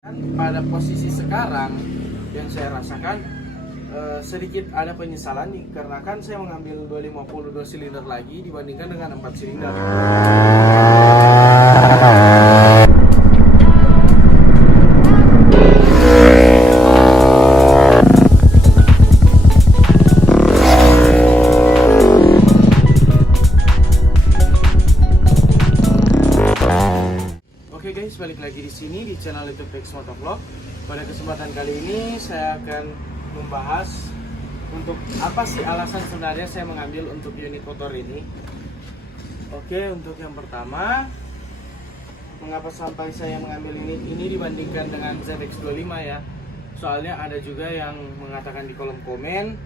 Pada posisi sekarang yang saya rasakan sedikit ada penyesalan dikarenakan saya mengambil 250 2 silinder lagi dibandingkan dengan 4 silinder. Oke guys, balik lagi di sini di channel YouTube Vex Motovlog. Pada kesempatan kali ini saya akan membahas untuk apa sih alasan sebenarnya saya mengambil untuk unit motor ini. Oke, untuk yang pertama, mengapa sampai saya mengambil unit ini dibandingkan dengan ZX25 ya? Soalnya ada juga yang mengatakan di kolom komen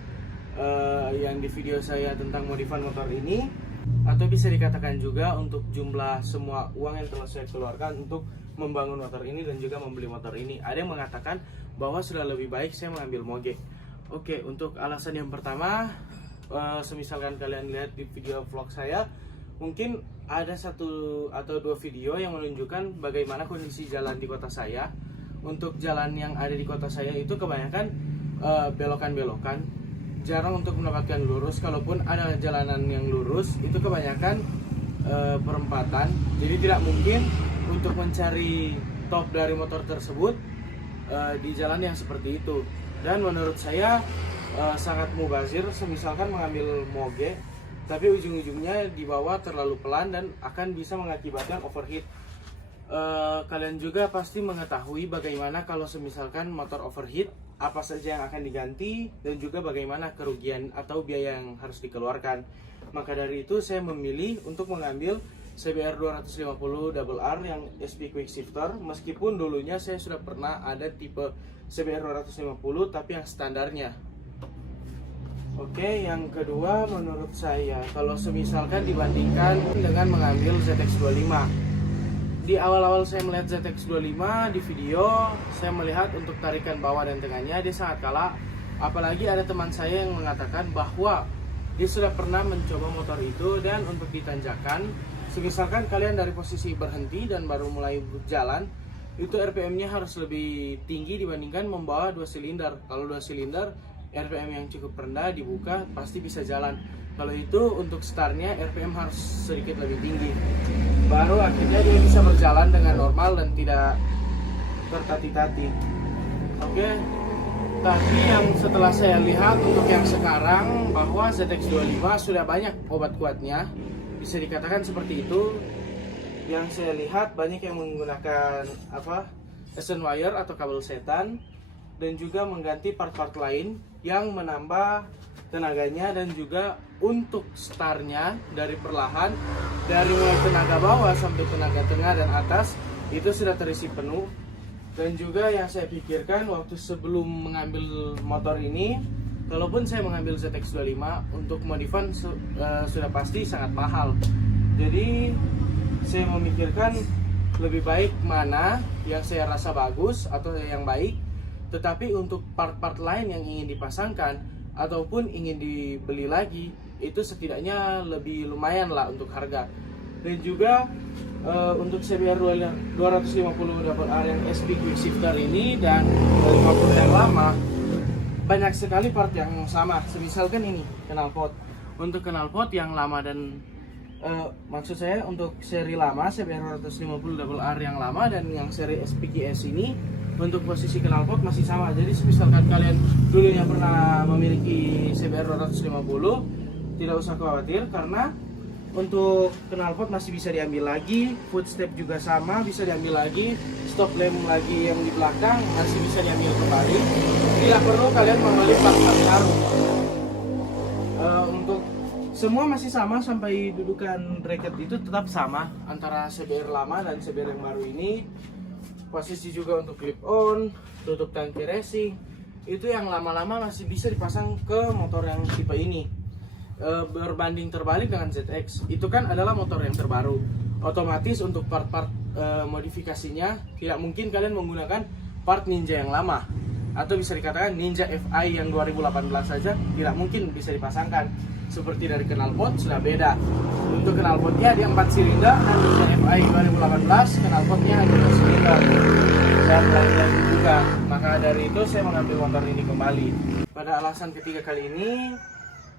yang di video saya tentang modifan motor ini, atau bisa dikatakan juga untuk jumlah semua uang yang telah saya keluarkan untuk membangun motor ini dan juga membeli motor ini. Ada yang mengatakan bahwa sudah lebih baik saya mengambil moge. Oke, untuk alasan yang pertama, semisalkan kalian lihat di video vlog saya, mungkin ada satu atau dua video yang menunjukkan bagaimana kondisi jalan di kota saya. Untuk jalan yang ada di kota saya itu kebanyakan belokan-belokan, jarang untuk mendapatkan lurus. Kalaupun ada jalanan yang lurus, itu kebanyakan perempatan. Jadi tidak mungkin untuk mencari top dari motor tersebut di jalan yang seperti itu. Dan menurut saya sangat mubazir semisalkan mengambil moge, tapi ujung-ujungnya dibawa terlalu pelan dan akan bisa mengakibatkan overheat. Kalian juga pasti mengetahui bagaimana kalau semisalkan motor overheat, apa saja yang akan diganti dan juga bagaimana kerugian atau biaya yang harus dikeluarkan. Maka dari itu saya memilih untuk mengambil CBR 250 RR yang SP Quick Shifter, meskipun dulunya saya sudah pernah ada tipe CBR 250 tapi yang standarnya. Oke, yang kedua, menurut saya kalau semisalkan dibandingkan dengan mengambil ZX25, di awal-awal saya melihat ZX25 di video, saya melihat untuk tarikan bawah dan tengahnya dia sangat kalah. Apalagi ada teman saya yang mengatakan bahwa dia sudah pernah mencoba motor itu, dan untuk ditanjakan, misalkan kalian dari posisi berhenti dan baru mulai berjalan, itu RPM-nya harus lebih tinggi dibandingkan membawa 2 silinder. Kalau 2 silinder, RPM yang cukup rendah dibuka pasti bisa jalan. Kalau itu untuk startnya RPM harus sedikit lebih tinggi, baru akhirnya dia bisa berjalan dengan normal dan tidak tertati-tati. Oke, tapi yang setelah saya lihat untuk yang sekarang, bahwa ZX25 sudah banyak obat kuatnya, bisa dikatakan seperti itu. Yang saya lihat banyak yang menggunakan Essen wire atau kabel setan, dan juga mengganti part-part lain yang menambah tenaganya, dan juga untuk startnya dari perlahan, dari mulai tenaga bawah sampai tenaga tengah dan atas itu sudah terisi penuh. Dan juga yang saya pikirkan waktu sebelum mengambil motor ini, kalaupun saya mengambil ZX25 untuk modifan sudah pasti sangat mahal. Jadi saya memikirkan lebih baik mana yang saya rasa bagus atau yang baik, tetapi untuk part-part lain yang ingin dipasangkan ataupun ingin dibeli lagi, itu setidaknya lebih lumayan lah untuk harga. Dan juga untuk CBR 250 RR yang SP Quick Shifter ini dan 250 yang lama, banyak sekali part yang sama. Misalkan ini knalpot. Untuk knalpot yang lama dan maksud saya untuk seri lama CBR 250 RR yang lama dan yang seri SPQS ini, untuk posisi knalpot masih sama. Jadi misalkan kalian dulunya pernah memiliki CBR 250, tidak usah khawatir karena untuk knalpot masih bisa diambil lagi, footstep juga sama bisa diambil lagi, stop lamp lagi yang di belakang masih bisa diambil kembali. Tidak perlu kalian membeli part-part baru. Untuk semua masih sama, sampai dudukan bracket itu tetap sama antara CBR lama dan CBR yang baru ini. Posisi juga untuk clip on, tutup tangki racing, itu yang lama-lama masih bisa dipasang ke motor yang tipe ini. Berbanding terbalik dengan ZX, itu kan adalah motor yang terbaru, otomatis untuk part-part modifikasinya tidak mungkin kalian menggunakan part Ninja yang lama, atau bisa dikatakan Ninja FI yang 2018 saja tidak mungkin bisa dipasangkan. Seperti dari knalpot sudah beda. Untuk knalpotnya dia 4 silinder, dan Ninja FI 2018 knalpotnya hanya 2 silinder. dan lain-lain juga. Maka dari itu saya mengambil motor ini kembali. Pada alasan ketiga kali ini,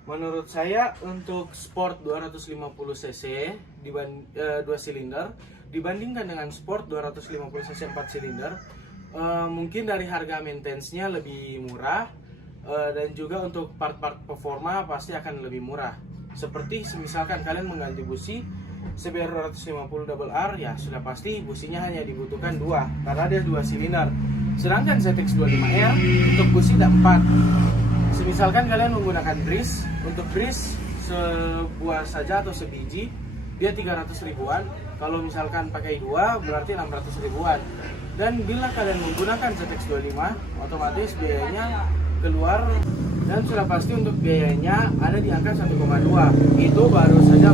menurut saya untuk Sport 250 cc 2 silinder dibandingkan dengan Sport 250 cc 4 silinder, mungkin dari harga maintenance-nya lebih murah, dan juga untuk part-part performa pasti akan lebih murah. Seperti misalkan kalian mengganti busi CBR 250 double R, ya sudah pasti businya hanya dibutuhkan 2 karena dia 2 silinder. Sedangkan ZX25R untuk busi ada 4. Misalkan kalian menggunakan bris, untuk bris sebuah saja atau sebiji dia 300 ribuan. Kalau misalkan pakai 2 berarti 600 ribuan. Dan bila kalian menggunakan ZX25, otomatis biayanya keluar, dan sudah pasti untuk biayanya ada di angka 1,2. Itu baru saja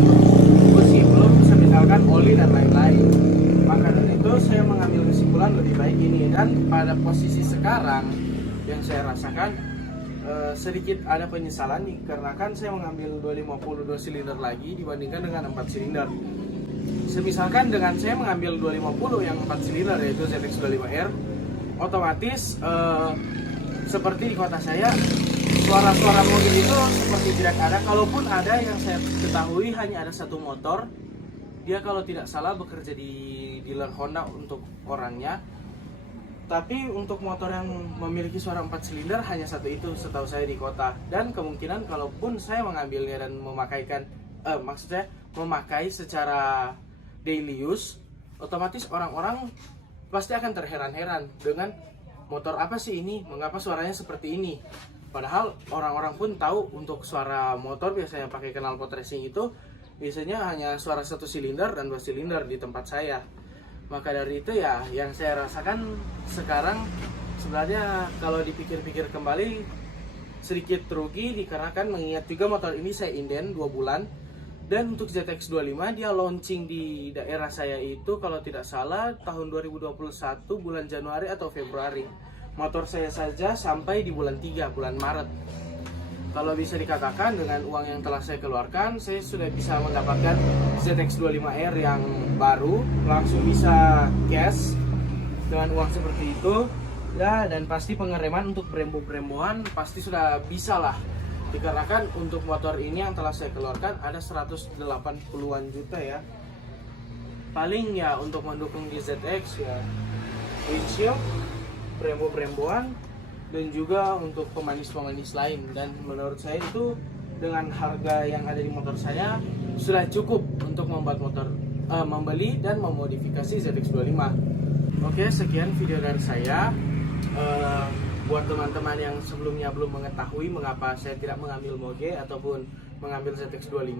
busi, belum misalkan oli dan lain-lain. Maka dari itu saya mengambil kesimpulan lebih baik ini. Dan pada posisi sekarang yang saya rasakan sedikit ada penyesalan dikarenakan saya mengambil 250 2 silinder lagi dibandingkan dengan 4 silinder. Semisalkan dengan saya mengambil 250 yang 4 silinder yaitu ZX25R, otomatis seperti di kota saya suara-suara mobil itu seperti tidak ada. Kalaupun ada, yang saya ketahui hanya ada satu motor. Dia kalau tidak salah bekerja di dealer Honda untuk orangnya. Tapi untuk motor yang memiliki suara 4 silinder hanya satu itu setahu saya di kota. Dan kemungkinan kalaupun saya mengambilnya dan memakaikan, maksudnya memakai secara daily use, otomatis orang-orang pasti akan terheran-heran dengan motor apa sih ini, mengapa suaranya seperti ini. Padahal orang-orang pun tahu untuk suara motor biasanya pakai knalpot racing itu biasanya hanya suara 1 silinder dan 2 silinder di tempat saya. Maka dari itu ya yang saya rasakan sekarang sebenarnya kalau dipikir-pikir kembali sedikit rugi, dikarenakan mengingat juga motor ini saya inden 2 bulan. Dan untuk ZX25 dia launching di daerah saya itu kalau tidak salah tahun 2021 bulan Januari atau Februari. Motor saya saja sampai di bulan 3, bulan Maret. Kalau bisa dikatakan dengan uang yang telah saya keluarkan, saya sudah bisa mendapatkan ZX25R yang baru, langsung bisa cash dengan uang seperti itu. Ya, dan pasti pengereman untuk Brembo-Bremboan pasti sudah bisa lah. Dikarenakan untuk motor ini yang telah saya keluarkan ada 180-an juta ya. Paling ya untuk mendukung di ZX ya windshield, Brembo-Bremboan, dan juga untuk pemanis-pemanis lain. Dan menurut saya itu dengan harga yang ada di motor saya sudah cukup untuk membuat motor membeli dan memodifikasi ZX25. Oke, sekian video dari saya. Buat teman-teman yang sebelumnya belum mengetahui mengapa saya tidak mengambil Moge ataupun mengambil ZX25,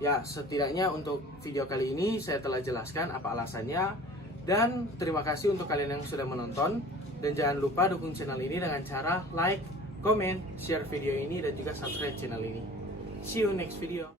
ya setidaknya untuk video kali ini saya telah jelaskan apa alasannya. Dan terima kasih untuk kalian yang sudah menonton. Dan jangan lupa dukung channel ini dengan cara like, comment, share video ini, dan juga subscribe channel ini. See you next video.